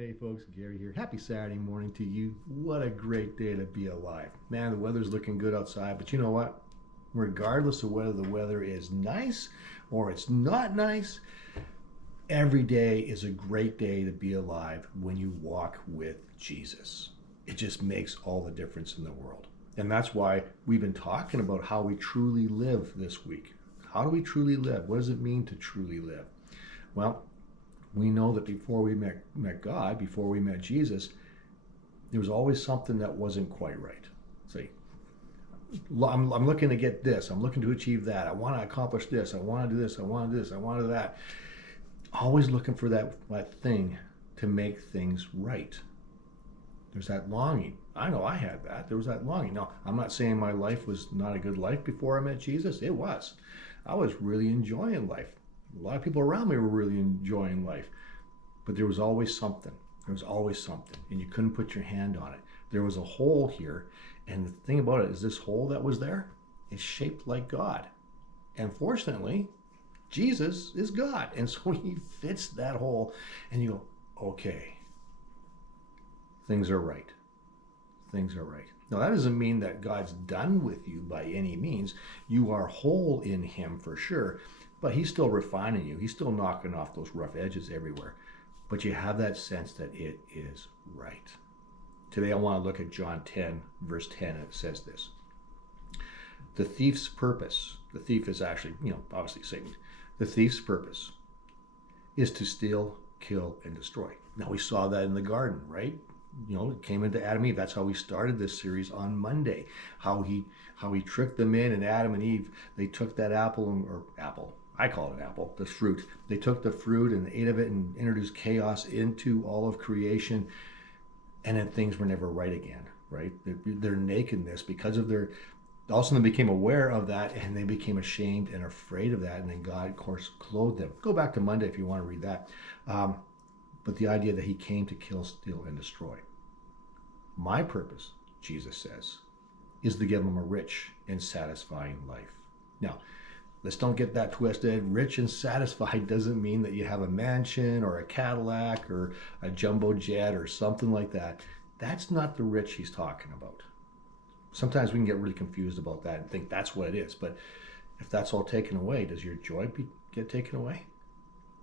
Hey folks, Gary here. Happy Saturday morning to you. What a great day to be alive. Man, the weather's looking good outside, but you know what? Regardless of whether the weather is nice or it's not nice, every day is a great day to be alive when you walk with Jesus. It just makes all the difference in the world. And that's why we've been talking about how we truly live this week. How do we truly live? What does it mean to truly live? Well, we know that before we met God, before we met Jesus, there was always something that wasn't quite right. See, I'm looking to get this. I'm looking to achieve that. I want to accomplish this. I want to do this. I want to do this. I want to do that. Always looking for that thing to make things right. There's that longing. I know I had that. There was that longing. Now, I'm not saying my life was not a good life before I met Jesus. It was. I was really enjoying life. A lot of people around me were really enjoying life, but there was always something. There was always something, and you couldn't put your hand on it. There was a hole here, and the thing about it is this hole that was there is shaped like God. And fortunately, Jesus is God, and so he fits that hole, and you go, okay, things are right. Things are right. Now, that doesn't mean that God's done with you by any means. You are whole in him for sure, but he's still refining you. He's still knocking off those rough edges everywhere. But you have that sense that it is right. Today I want to look at John 10, verse 10, and it says this. The thief's purpose, the thief is actually, obviously Satan. The thief's purpose is to steal, kill, and destroy. Now, we saw that in the garden, right? It came into Adam and Eve. That's how we started this series on Monday. How he tricked them in, and Adam and Eve, they took that apple, I call it an apple, this fruit. They took the fruit and ate of it and introduced chaos into all of creation, and then things were never right again, right? Their nakedness, because of their, all of a sudden they became aware of that, and they became ashamed and afraid of that, and then God, of course, clothed them. Go back to Monday if you want to read that. But the idea that he came to kill, steal, and destroy. My purpose, Jesus says, is to give them a rich and satisfying life. Now, let's don't get that twisted. Rich and satisfied doesn't mean that you have a mansion or a Cadillac or a jumbo jet or something like that. That's not the rich he's talking about. Sometimes we can get really confused about that and think that's what it is. But if that's all taken away, does your joy get taken away?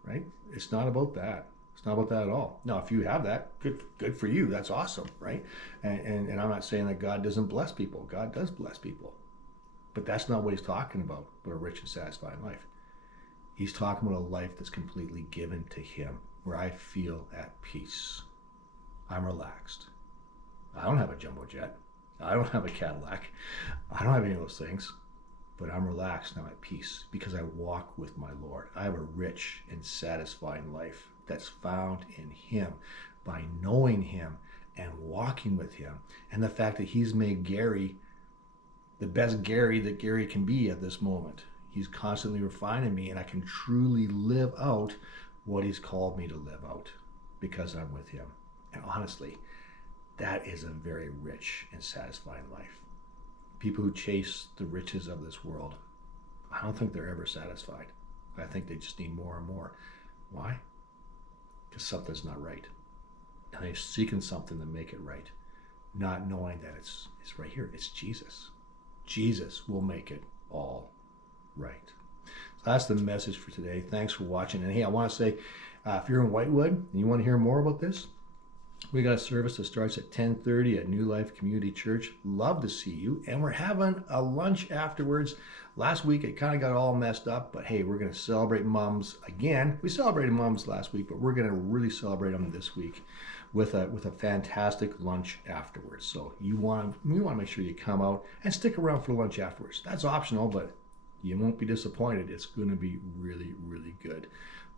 Right? It's not about that. It's not about that at all. Now, if you have that, good for you. That's awesome, right? And I'm not saying that God doesn't bless people. God does bless people. But that's not what he's talking about, but a rich and satisfying life. He's talking about a life that's completely given to him, where I feel at peace. I'm relaxed. I don't have a jumbo jet. I don't have a Cadillac. I don't have any of those things. But I'm relaxed now at peace because I walk with my Lord. I have a rich and satisfying life that's found in him by knowing him and walking with him. And the fact that he's made Gary the best Gary that Gary can be at this moment. He's constantly refining me, and I can truly live out what he's called me to live out because I'm with him. And honestly, that is a very rich and satisfying life. People who chase the riches of this world, I don't think they're ever satisfied. I think they just need more and more. Why? Because something's not right. And they're seeking something to make it right, not knowing that it's right here. It's Jesus. Jesus will make it all right. So that's the message for today. Thanks for watching. And hey, I want to say, if you're in Whitewood and you want to hear more about this, we got a service that starts at 10:30 at New Life Community Church. Love to see you. And we're having a lunch afterwards. Last week, it kind of got all messed up. But hey, we're going to celebrate moms again. We celebrated moms last week, but we're going to really celebrate them this week with a fantastic lunch afterwards. So we want to make sure you come out and stick around for lunch afterwards. That's optional, but you won't be disappointed. It's going to be really, really good.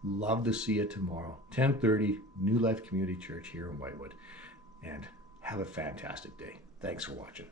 Love to see you tomorrow, 10:30, New Life Community Church here in Whitewood. And have a fantastic day. Thanks for watching.